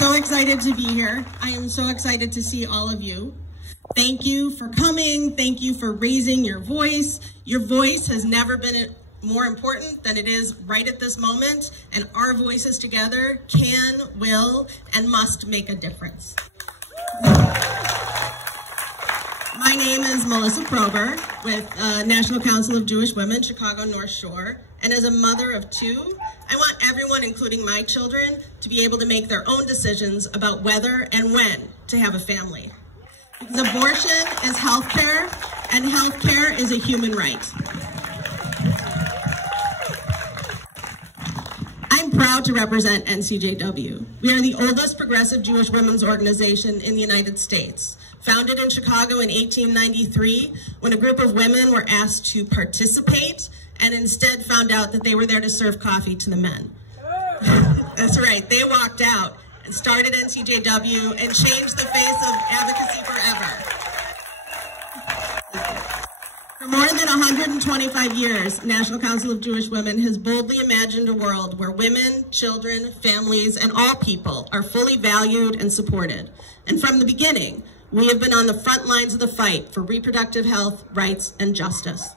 so excited to be here. I am so excited to see all of you. Thank you for coming. Thank you for raising your voice. Your voice has never been more important than it is right at this moment, and our voices together can, will, and must make a difference. My name is Melissa Prober with National Council of Jewish Women, Chicago North Shore, and as a mother of two, I want everyone, including my children, to be able to make their own decisions about whether and when to have a family. Because abortion is healthcare, and healthcare is a human right. I'm proud to represent NCJW. We are the oldest progressive Jewish women's organization in the United States. Founded in Chicago in 1893, when a group of women were asked to participate and instead found out that they were there to serve coffee to the men. That's right, they walked out and started NCJW and changed the face of advocacy forever. For more than 125 years, National Council of Jewish Women has boldly imagined a world where women, children, families, and all people are fully valued and supported. And from the beginning, we have been on the front lines of the fight for reproductive health, rights, and justice.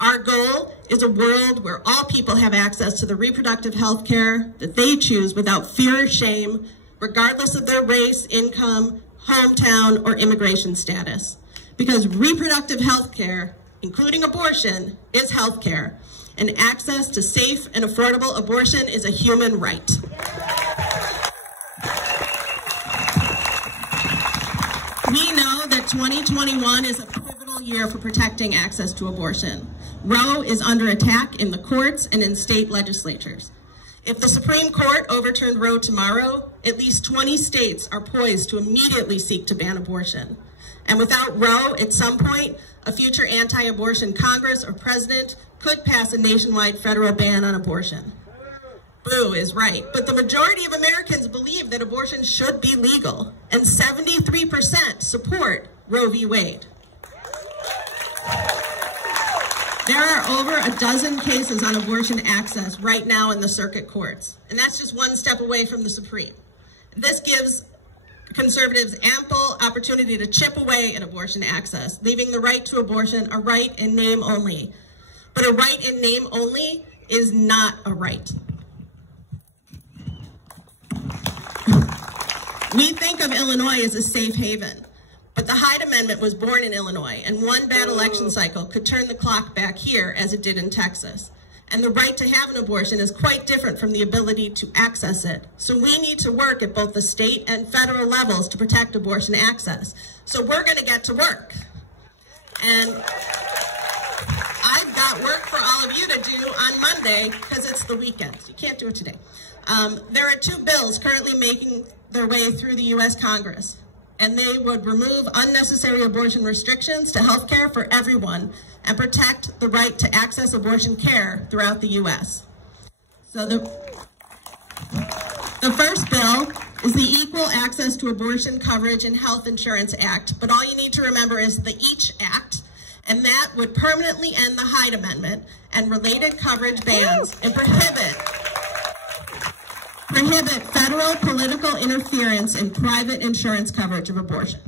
Our goal is a world where all people have access to the reproductive health care that they choose without fear or shame, regardless of their race, income, hometown, or immigration status. Because reproductive health care, including abortion, is health care, and access to safe and affordable abortion is a human right. We know that 2021 is a pivotal year for protecting access to abortion. Roe is under attack in the courts and in state legislatures. If the Supreme Court overturned Roe tomorrow, at least 20 states are poised to immediately seek to ban abortion. And without Roe, at some point, a future anti-abortion Congress or president could pass a nationwide federal ban on abortion. Boo is right, but the majority of Americans believe that abortion should be legal, and 73% support Roe v. Wade. There are over a dozen cases on abortion access right now in the circuit courts, and that's just one step away from the Supreme. This gives conservatives ample opportunity to chip away at abortion access, leaving the right to abortion a right in name only. But a right in name only is not a right. We think of Illinois as a safe haven, but the Hyde Amendment was born in Illinois, and one bad election cycle could turn the clock back here as it did in Texas. And the right to have an abortion is quite different from the ability to access it. So we need to work at both the state and federal levels to protect abortion access. So we're going to get to work. And I've got work for all of you to do on Monday because it's the weekend. You can't do it today. There are two bills currently making their way through the U.S. Congress, and they would remove unnecessary abortion restrictions to health care for everyone and protect the right to access abortion care throughout the U.S. So the first bill is the Equal Access to Abortion Coverage and Health Insurance Act, but all you need to remember is the EACH Act, and that would permanently end the Hyde Amendment and related coverage bans and prohibit federal political interference in private insurance coverage of abortion.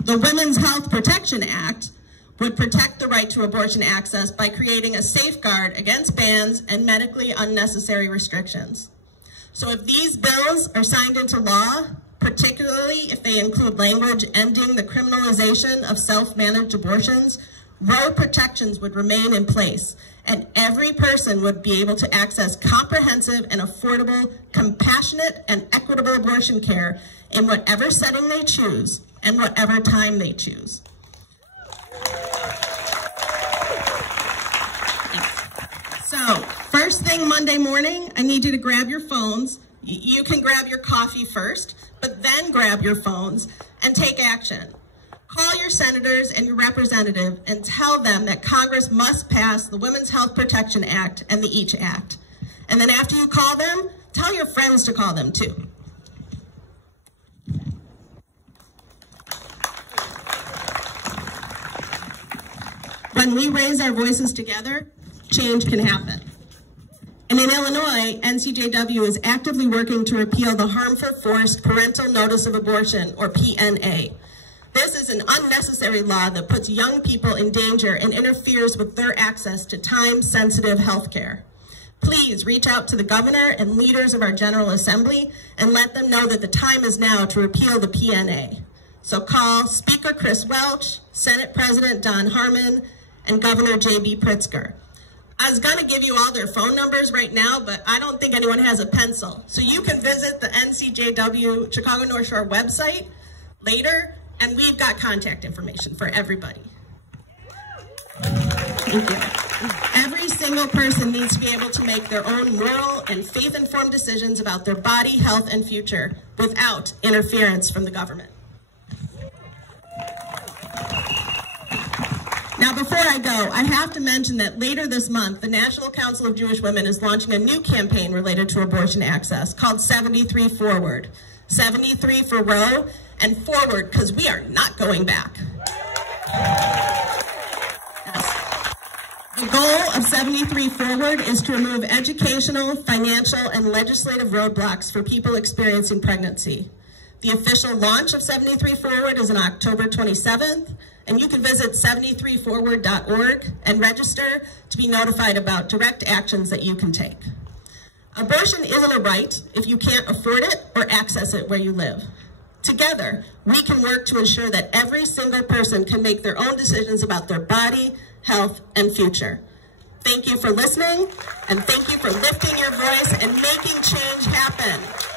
The Women's Health Protection Act would protect the right to abortion access by creating a safeguard against bans and medically unnecessary restrictions. So if these bills are signed into law, particularly if they include language ending the criminalization of self-managed abortions, Roe protections would remain in place, and every person would be able to access comprehensive and affordable, compassionate and equitable abortion care in whatever setting they choose and whatever time they choose. So, first thing Monday morning, I need you to grab your phones. You can grab your coffee first, but then grab your phones and take action. Call your senators and your representative and tell them that Congress must pass the Women's Health Protection Act and the EACH Act. And then after you call them, tell your friends to call them too. When we raise our voices together, change can happen. And in Illinois, NCJW is actively working to repeal the Harmful Forced Parental Notice of Abortion, or PNA. This is an unnecessary law that puts young people in danger and interferes with their access to time-sensitive health care. Please reach out to the governor and leaders of our General Assembly and let them know that the time is now to repeal the PNA. So call Speaker Chris Welch, Senate President Don Harmon, and Governor J.B. Pritzker. I was going to give you all their phone numbers right now, but I don't think anyone has a pencil. So you can visit the NCJW Chicago North Shore website later, and we've got contact information for everybody. Thank you. Every single person needs to be able to make their own moral and faith-informed decisions about their body, health, and future without interference from the government. Now, before I go, I have to mention that later this month, the National Council of Jewish Women is launching a new campaign related to abortion access called 73 Forward. 73 for Roe, and forward because we are not going back. The goal of 73 Forward is to remove educational, financial, and legislative roadblocks for people experiencing pregnancy. The official launch of 73 Forward is on October 27th, and you can visit 73forward.org and register to be notified about direct actions that you can take. Abortion isn't a right if you can't afford it or access it where you live. Together, we can work to ensure that every single person can make their own decisions about their body, health, and future. Thank you for listening, and thank you for lifting your voice and making change happen.